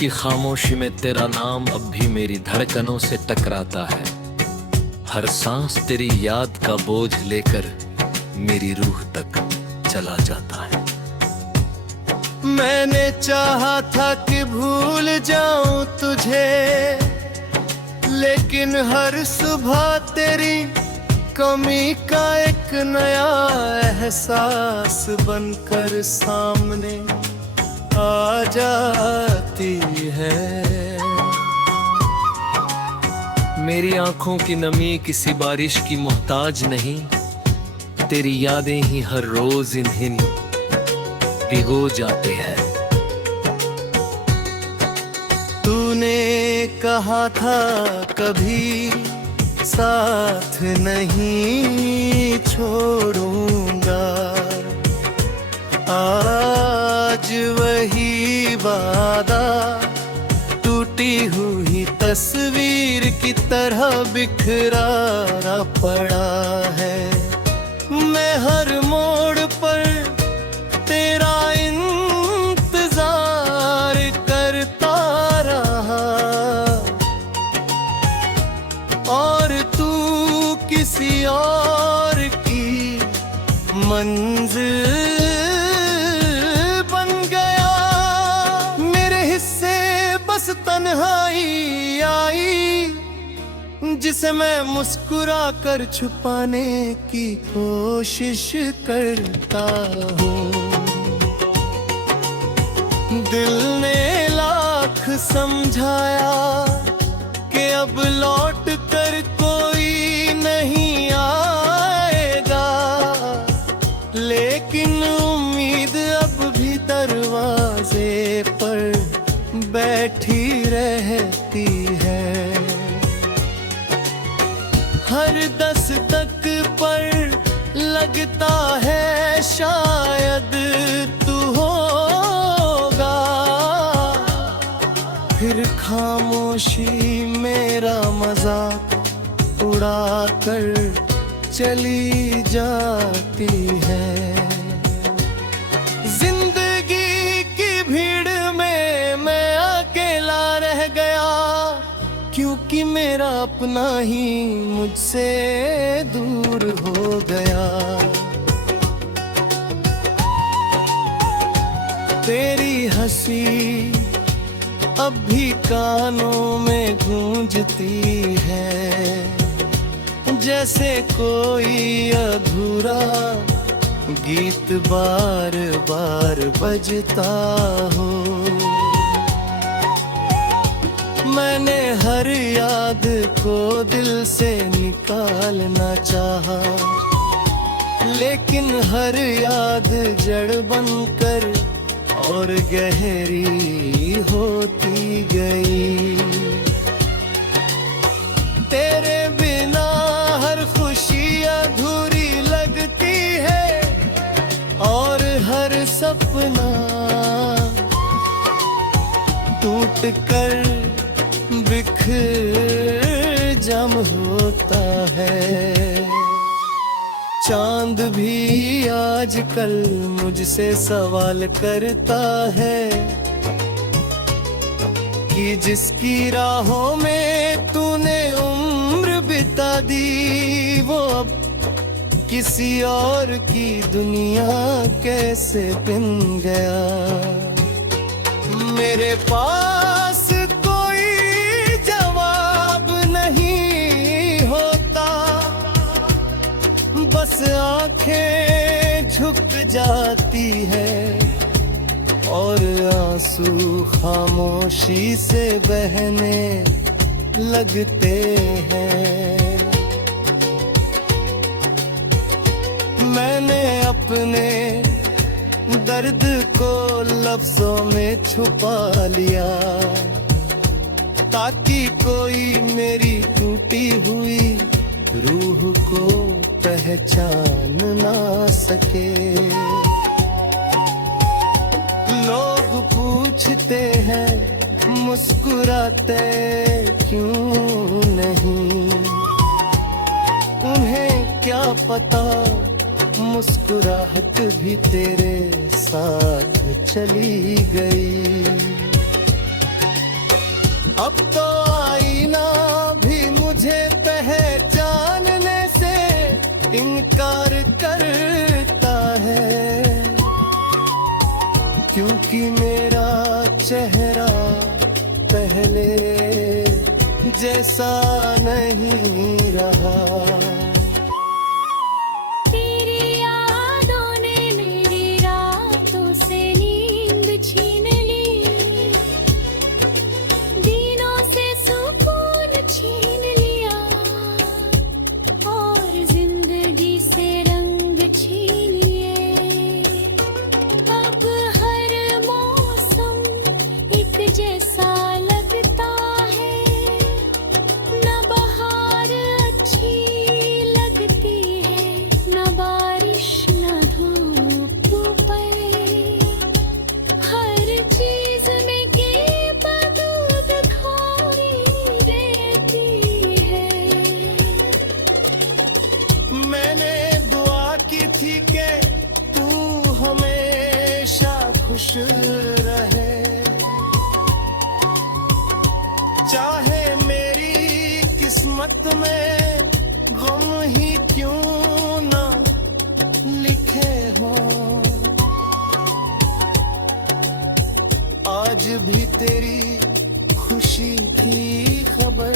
की खामोशी में तेरा नाम अब भी मेरी धड़कनों से टकराता है। हर सांस तेरी याद का बोझ लेकर मेरी रूह तक चला जाता है। मैंने चाहा था कि भूल जाऊं तुझे, लेकिन हर सुबह तेरी कमी का एक नया एहसास बनकर सामने आ जाती है। मेरी आंखों की नमी किसी बारिश की मोहताज नहीं, तेरी यादें ही हर रोज इन्हें भिगो जाते हैं। तूने कहा था कभी साथ नहीं छोड़ूंगा, आज वही वादा टूटी हुई तस्वीर की तरह बिखरा पड़ा है। मैं हर मोड़ पर तेरा इंतजार करता रहा, और तू किसी और की मंजिल बन गया। मेरे हिस्से बस तन्हाई आई, जिसे मैं मुस्कुरा कर छुपाने की कोशिश करता हूँ। दिल ने लाख समझाया कि अब लौट कर कोई नहीं आएगा, लेकिन उम्मीद अब भी दरवाजे पर बैठी रहती है। हर दस्तक पर लगता है शायद तू होगा, फिर खामोशी मेरा मजाक उड़ा कर चली जाती है। जिंदगी की भीड़ में मैं अकेला रह गया, क्योंकि मेरा अपना ही मुझसे दूर हो गया। तेरी हंसी अब भी कानों में गूंजती है, जैसे कोई अधूरा गीत बार बार बजता हो। मैंने हर याद को दिल से निकालना चाहा, लेकिन हर याद जड़ बनकर और गहरी होती गई। तेरे बिना हर खुशी अधूरी लगती है, और हर सपना टूट कर बिखर जम होता है। चांद भी आजकल मुझसे सवाल करता है कि जिसकी राहों में तूने उम्र बिता दी, वो अब किसी और की दुनिया कैसे बिन गया। मेरे पास कोई जवाब नहीं होता, बस आंखें झुक जाती है और आंसू खामोशी से बहने लगते हैं। मैंने अपने दर्द को लफ्जों में छुपा लिया, ताकि कोई मेरी टूटी हुई रूह को पहचान ना सके। लोग पूछते हैं मुस्कुराते क्यों नहीं, उन्हें क्या पता मुस्कुराहट भी तेरे साथ चली गई। अब तो आईना भी मुझे पहचानने से इनकार करता है, क्योंकि मेरा चेहरा पहले जैसा नहीं रहा। तेरी यादों ने मेरी रातों से नींद छीन ली, दिनों से सुकून छीन लिया और जिंदगी से रंग छीन लिए। अब हर मौसम एक जैसा लगता है, न बहार अच्छी लगती है, न बारिश न धूप पड़े। हर चीज में के बदूद खारी रहती है। मैंने दुआ की थी कि तू हमेशा खुश रहे, चाहे मेरी किस्मत में गम ही क्यों ना लिखे हो। आज भी तेरी खुशी की खबर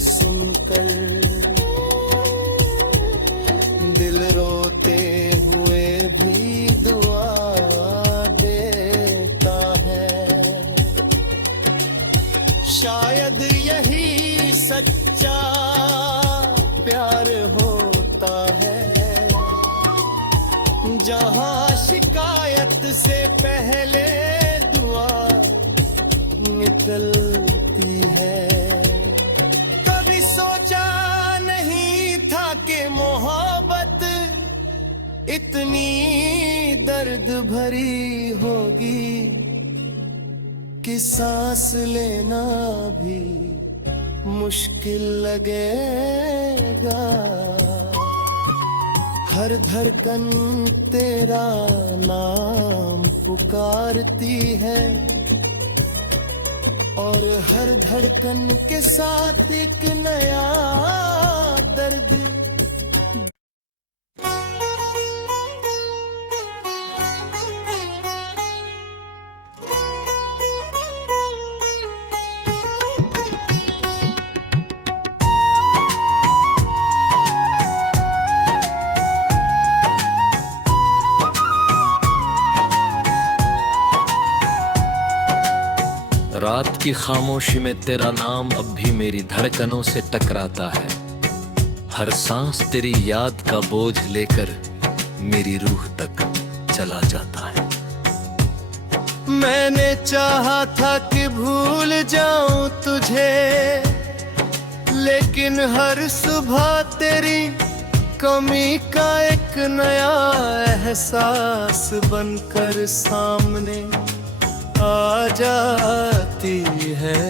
सुनकर दिल रोते हुए भी दुआ देता है। शायद यही सच्चा प्यार होता है, जहां शिकायत से पहले दुआ निकलती है। कभी सोचा नहीं था कि मोहब्बत इतनी दर्द भरी होगी, कि सांस लेना भी मुश्किल लगेगा। हर धड़कन तेरा नाम पुकारती है, और हर धड़कन के साथ एक नया दर्द। रात की खामोशी में तेरा नाम अब भी मेरी धड़कनों से टकराता है। हर सांस तेरी याद का बोझ लेकर मेरी रूह तक चला जाता है। मैंने चाहा था कि भूल जाऊं तुझे, लेकिन हर सुबह तेरी कमी का एक नया एहसास बनकर सामने आ जाती है।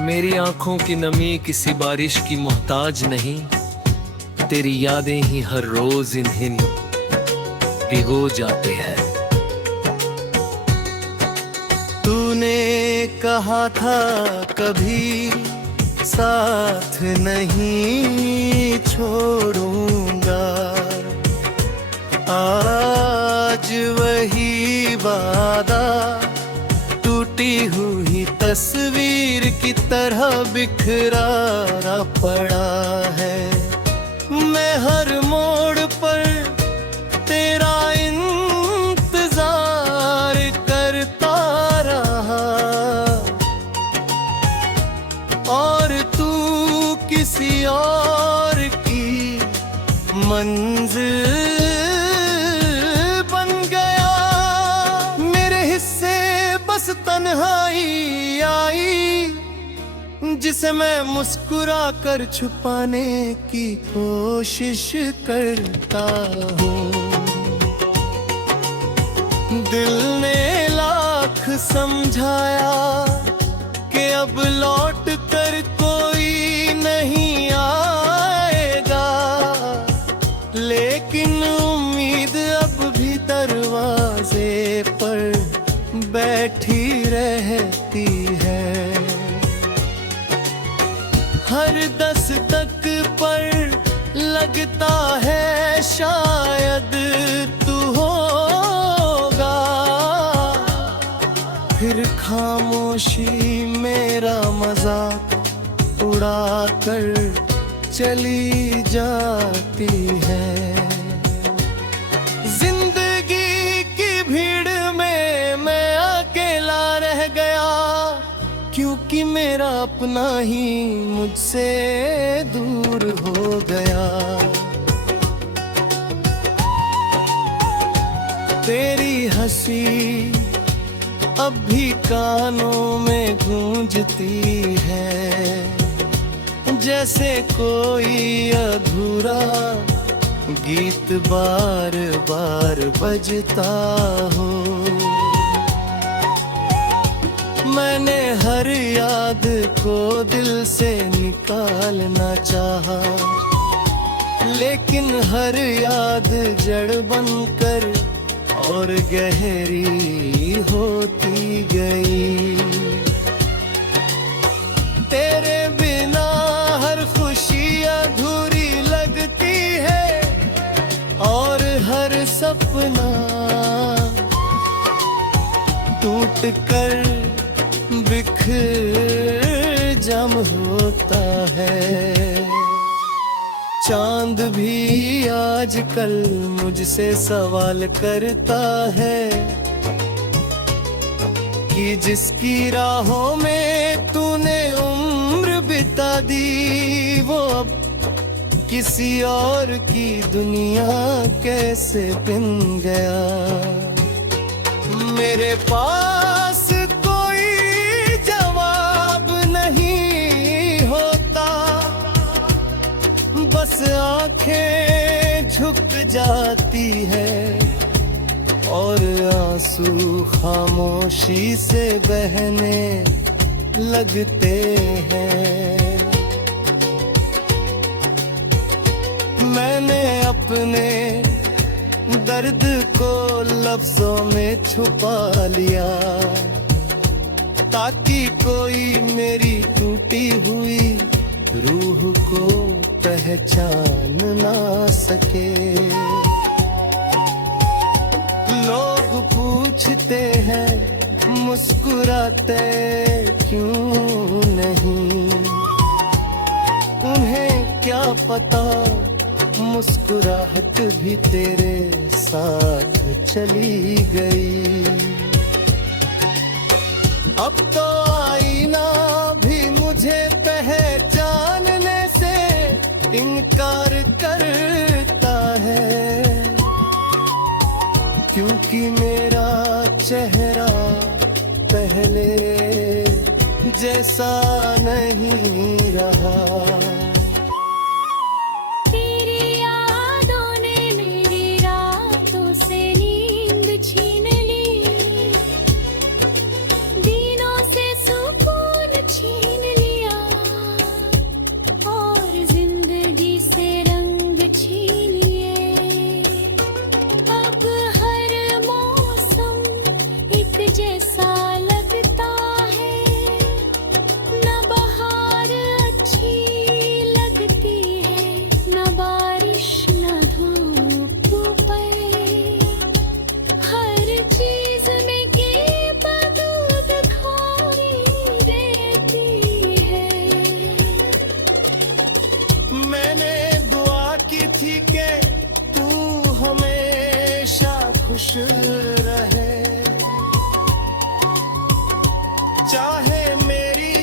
मेरी आंखों की नमी किसी बारिश की मोहताज नहीं, तेरी यादें ही हर रोज इन्हें भिगो जाते हैं। तूने कहा था कभी साथ नहीं छोड़ूंगा, आज वही वादा टूटी हुई तस्वीर की तरह बिखरा पड़ा है। मैं हर मोड़ पर तेरा इंतजार करता रहा, और तू किसी और की मंजिल बन गया। मेरे हिस्से बस तन्हाई आई, जिसे मैं मुस्कुरा कर छुपाने की कोशिश करता हूँ। दिल ने लाख समझाया कि अब लौट कर कोई नहीं आएगा, लेकिन उम्मीद अब भी दरवाजे पर बैठी रह लगता है शायद तू होगा, फिर खामोशी मेरा मजाक उड़ा कर चली जाती है। जिंदगी की भीड़ में मैं अकेला रह गया, क्योंकि मेरा अपना ही मुझसे दूर हो गया। तेरी हंसी अब भी कानों में गूंजती है, जैसे कोई अधूरा गीत बार बार बजता हो। मैंने हर याद को दिल से निकालना चाहा, लेकिन हर याद जड़ बनकर और गहरी होती गई। तेरे बिना हर खुशी अधूरी लगती है, और हर सपना टूट कर बिखर जम होता है। चांद भी आजकल मुझसे सवाल करता है कि जिसकी राहों में तूने उम्र बिता दी, वो अब किसी और की दुनिया कैसे बिन गया। मेरे पास कोई जवाब नहीं होता, बस आंखें झुक जाती है और आंसू खामोशी से बहने लगते हैं। मैंने अपने दर्द को लफ्जों में छुपा लिया, ताकि कोई मेरी टूटी हुई रूह को पहचान ना सके। लोग पूछते हैं मुस्कुराते क्यों नहीं, उन्हें क्या पता मुस्कुराहट भी तेरे साथ चली गई। अब तो आईना भी मुझे पहचानने से इनकार करता है, क्योंकि मेरा चेहरा पहले जैसा नहीं रहा। खुश रहे, चाहे मेरी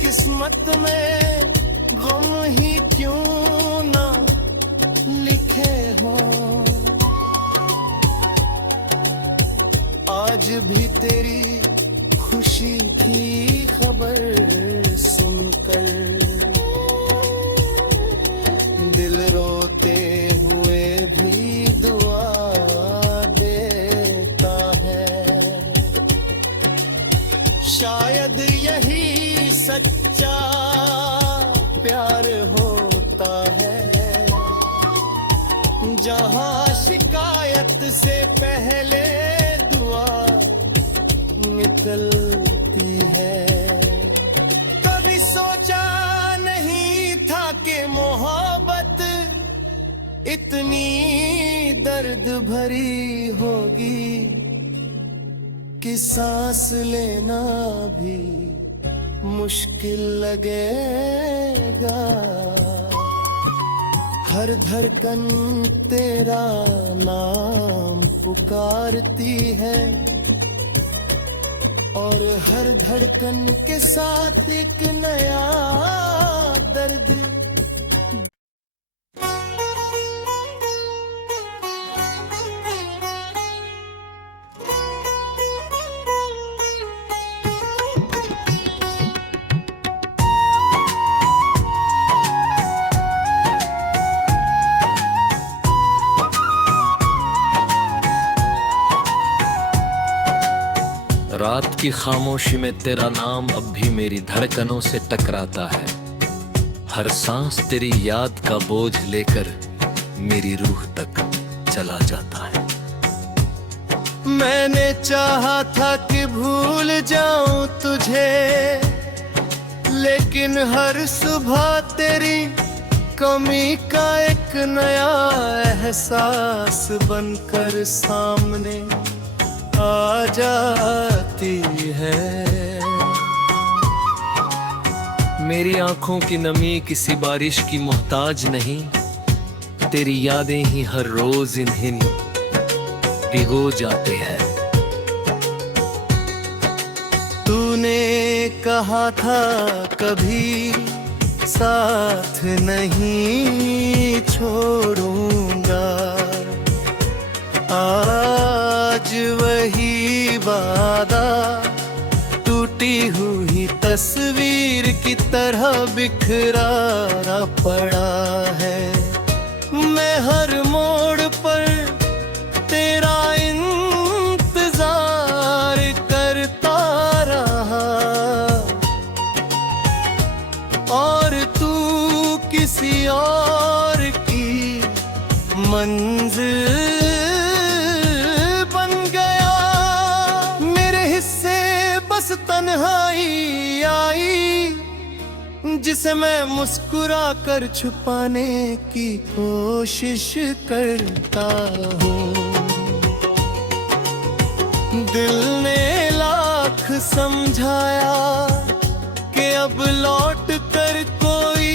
किस्मत में गम ही क्यों ना लिखे हो। आज भी तेरी खुशी की खबर सुनकर दिल रोते हुए भी दुआ देता है। शायद यही सच्चा प्यार होता है, जहां शिकायत से पहले दुआ निकलती है। कभी सोचा नहीं था कि मोहब्बत दर्द भरी होगी कि सांस लेना भी मुश्किल लगेगा। हर धड़कन तेरा नाम पुकारती है और हर धड़कन के साथ एक नया दर्द। रात की खामोशी में तेरा नाम अब भी मेरी धड़कनों से टकराता है। हर सांस तेरी याद का बोझ लेकर मेरी रूह तक चला जाता है। मैंने चाहा था कि भूल जाऊं तुझे, लेकिन हर सुबह तेरी कमी का एक नया एहसास बनकर सामने आ जाती है। मेरी आंखों की नमी किसी बारिश की मोहताज नहीं, तेरी यादें ही हर रोज इन्हें भिगो जाते हैं। तूने कहा था कभी साथ नहीं छोड़ूंगा, आज वही वादा टूटी हुई तस्वीर की तरह बिखरा पड़ा है। मैं हर मोड़ पर तेरा इंतजार करता रहा और तू किसी और की मंजिल तन्हाई आई जिसे मैं मुस्कुरा कर छुपाने की कोशिश करता हूँ। दिल ने लाख समझाया कि अब लौट कर कोई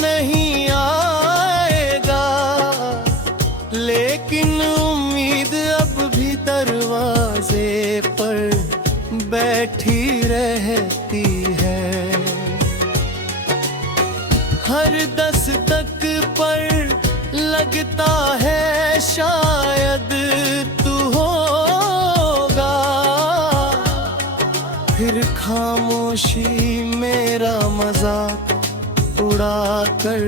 नहीं आएगा, लेकिन उम्मीद अब भी दरवाजे पर बैठी रहती है। हर दस्तक पर लगता है शायद तू होगा, फिर खामोशी मेरा मजाक उड़ा कर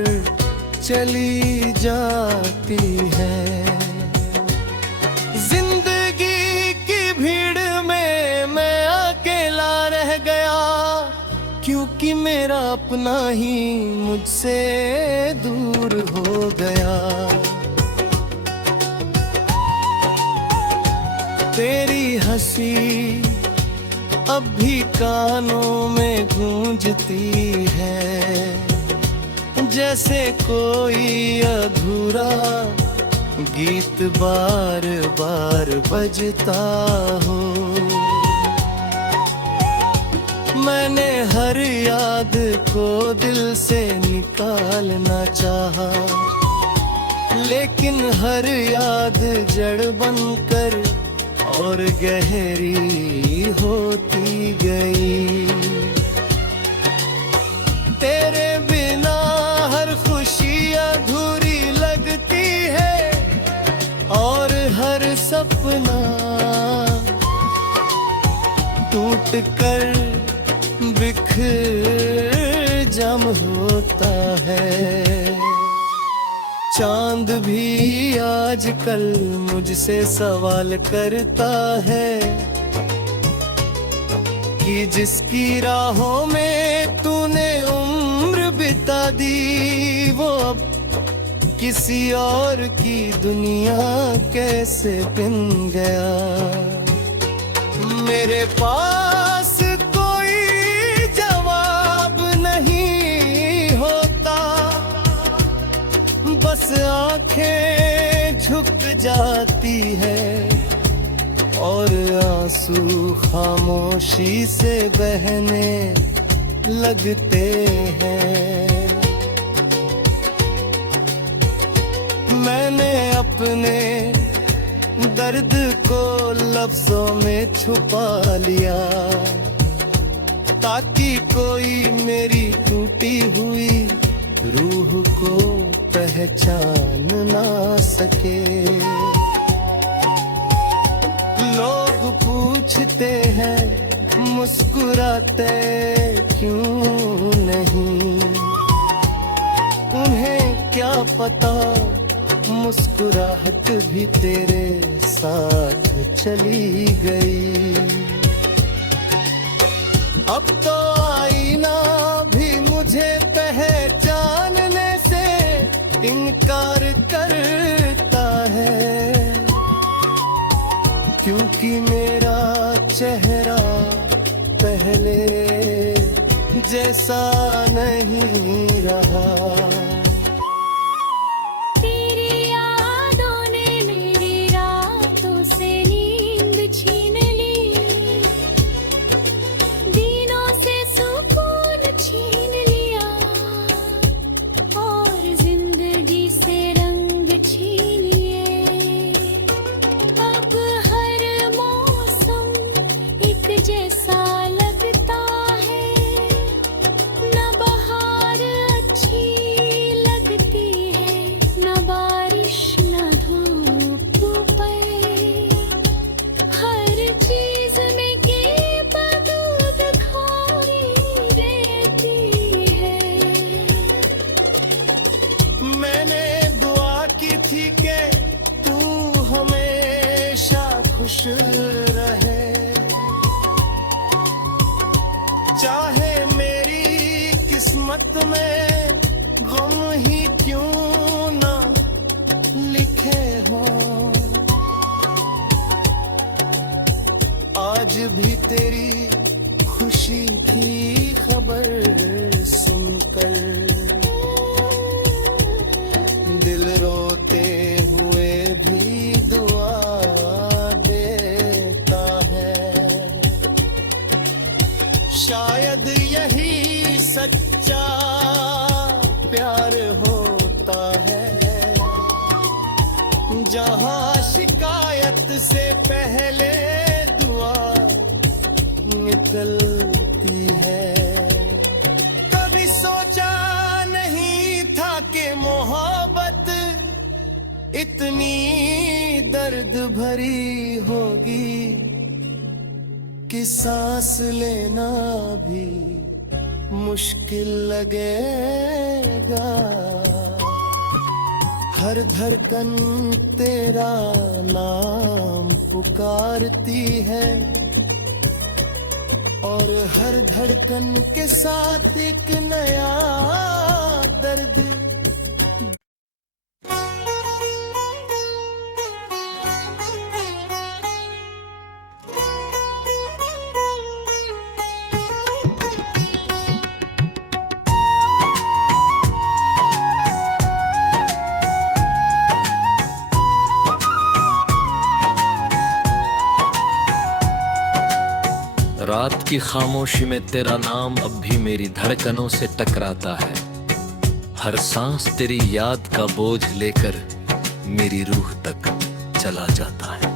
चली जाती है। जिंदगी की भीड़ में मैं अकेला रह गया, क्योंकि मेरा अपना ही मुझसे दूर हो गया। तेरी हंसी अब भी कानों में गूंजती है, जैसे कोई अधूरा गीत बार बार बजता हो। मैंने हर याद को दिल से निकालना चाहा, लेकिन हर याद जड़ बनकर और गहरी होती गई। तेरे बिना हर खुशी अधूरी लगती है और हर सपना टूट कर बिखर जम होता है। चांद भी आजकल मुझसे सवाल करता है कि जिसकी राहों में तूने उम्र बिता दी, वो अब किसी और की दुनिया कैसे बिन गया। मेरे पास कोई जवाब नहीं होता, बस आंखें झुक जाती है और आंसू खामोशी से बहने लगते हैं। मैंने अपने दर्द को लफ्जों में छुपा लिया ताकि कोई मेरी टूटी हुई रूह को पहचान ना सके। लोग पूछते हैं मुस्कुराते क्यों नहीं, उन्हें क्या पता मुस्कुराहट भी तेरे साथ चली गई। अब तो आईना भी मुझे पहचानने से इनकार करता है, क्योंकि मेरा चेहरा पहले जैसा नहीं रहा। जैसा लगता है, न बहार अच्छी लगती है, न बारिश न धूप पे, हर चीज में के बदूद खाई रहती है। मैंने दुआ की थी कि तू हमेशा खुश रहे, चाहे मेरी किस्मत में गम ही क्यों ना लिखे हो। आज भी तेरी खुशी की खबर सुनकर दिल रोते हुए भी दुआ देता है। शायद यही सच्चा प्यार होता है, जहां शिकायत से पहले दुआ निकलती है। कभी सोचा नहीं था कि मोहब्बत इतनी दर्द भरी होगी, कि सांस लेना भी मुश्किल लगेगा। हर धड़कन तेरा नाम पुकारती है, और हर धड़कन के साथ एक नया दर्द। रात की खामोशी में तेरा नाम अब भी मेरी धड़कनों से टकराता है। हर सांस तेरी याद का बोझ लेकर मेरी रूह तक चला जाता है।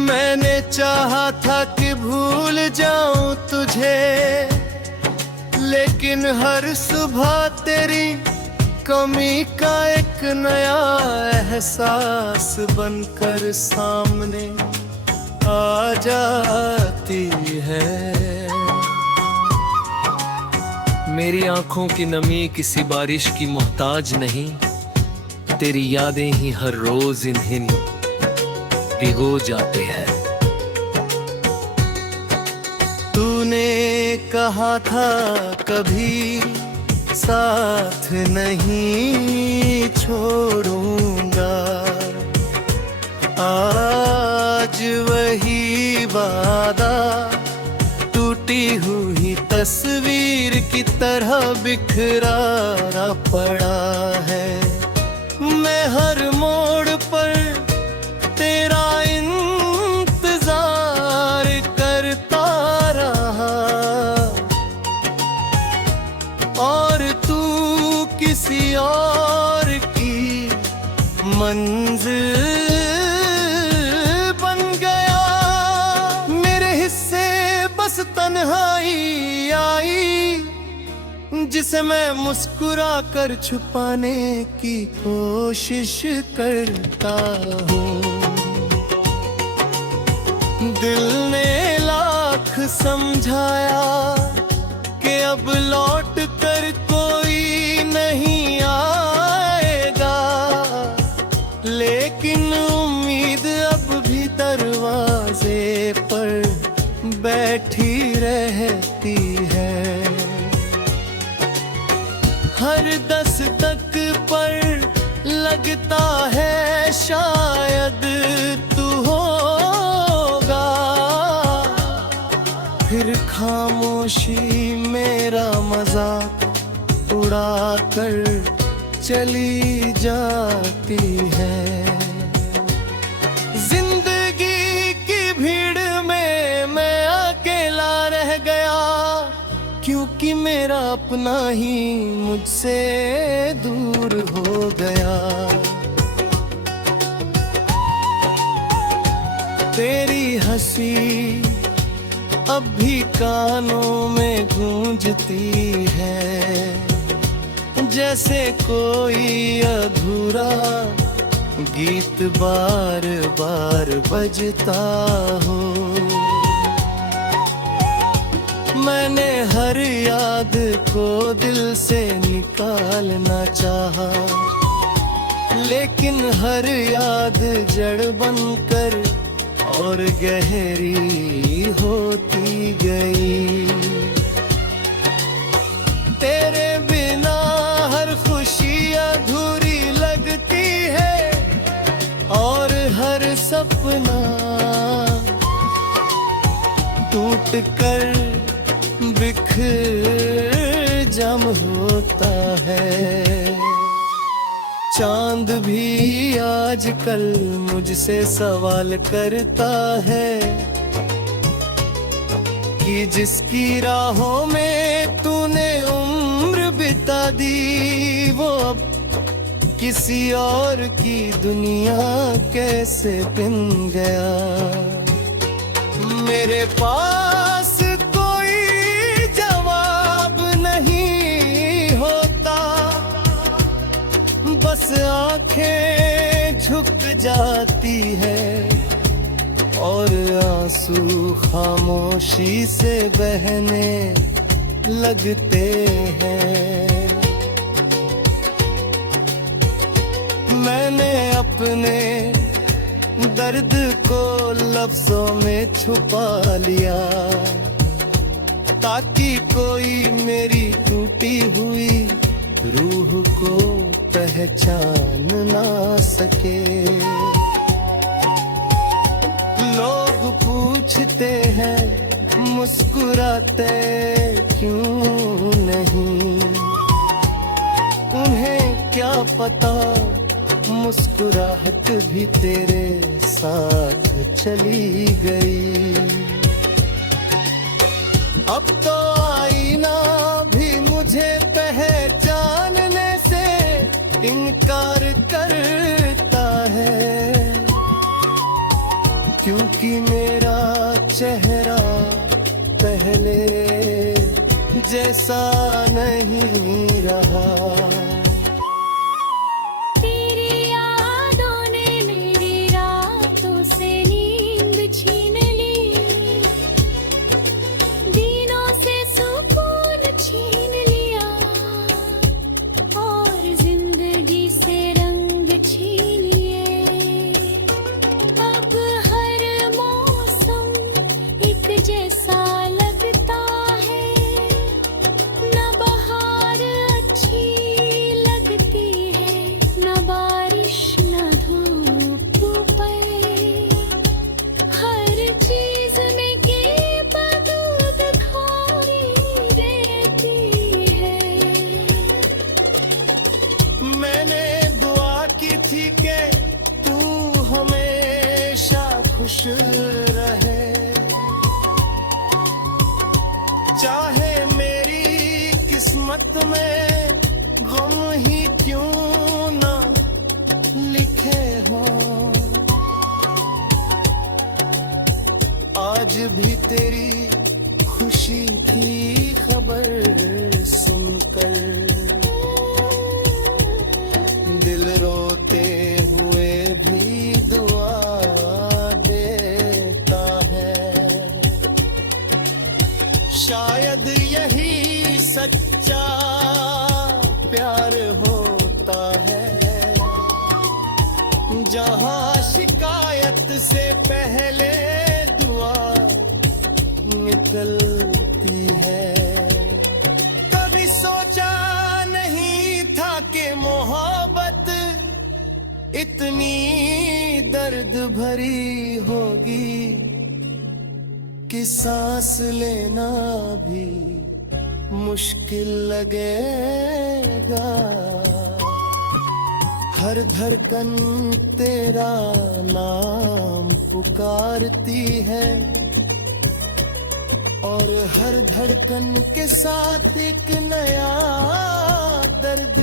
मैंने चाहा था कि भूल जाऊं तुझे, लेकिन हर सुबह तेरी कमी का एक नया एहसास बनकर सामने आ जाती है। मेरी आंखों की नमी किसी बारिश की मोहताज नहीं, तेरी यादें ही हर रोज इन्हें भिगो जाते हैं। तूने कहा था कभी साथ नहीं छोड़ूंगा, आज वही वादा टूटी हुई तस्वीर की तरह बिखरा पड़ा है। मैं हर मोड़ पर और की मंजिल बन गया। मेरे हिस्से बस तन्हाई आई, जिसे मैं मुस्कुरा कर छुपाने की कोशिश करता हूँ। दिल ने लाख समझाया कि अब लौट कर कोई नहीं आएगा, लेकिन उम्मीद अब भी दरवाजे पर बैठी रहती है। हर दस्तक पर लगता है शायद तू होगा, फिर खामोशी मेरा मजाक उड़ा कर चली जाती है। जिंदगी की भीड़ में मैं अकेला रह गया, क्योंकि मेरा अपना ही मुझसे दूर हो गया। तेरी हंसी अब भी कानों में गूंजती है, जैसे कोई अधूरा गीत बार बार बजता हो। मैंने हर याद को दिल से निकालना चाहा, लेकिन हर याद जड़ बनकर और गहरी होती गई। तेरे बिना हर खुशी अधूरी लगती है, और हर सपना टूट कर बिखर जम होता है। चांद भी आजकल मुझसे सवाल करता है कि जिसकी राहों में तूने उम्र बिता दी, वो अब किसी और की दुनिया कैसे बिन गया। मेरे पास कोई जवाब नहीं होता, बस आंखें झुक जाती है और आंसू खामोशी से बहने लगते हैं। मैंने अपने दर्द को लफ्जों में छुपा लिया, ताकि कोई मेरी टूटी हुई रूह को पहचान ना सके। लोग पूछते हैं मुस्कुराते क्यों नहीं, उन्हें क्या पता मुस्कुराहट भी तेरे साथ चली गई। अब तो आईना भी मुझे पहचानने से इनकार करता है, क्योंकि मेरा चेहरा पहले जैसा नहीं रहा। खुश रहे, चाहे मेरी किस्मत में गम ही क्यों भी तेरी खुशी की खबर सुनकर दिल रोते हुए भी दुआ देता है। शायद यही सच्चा प्यार होता है, जहां शिकायत से पहले दुआ निकलती है। कभी सोचा नहीं था कि मोहब्बत इतनी दर्द भरी होगी, कि सांस लेना भी मुश्किल लगेगा। हर धड़कन तेरा नाम पुकारती है, और हर धड़कन के साथ एक नया दर्द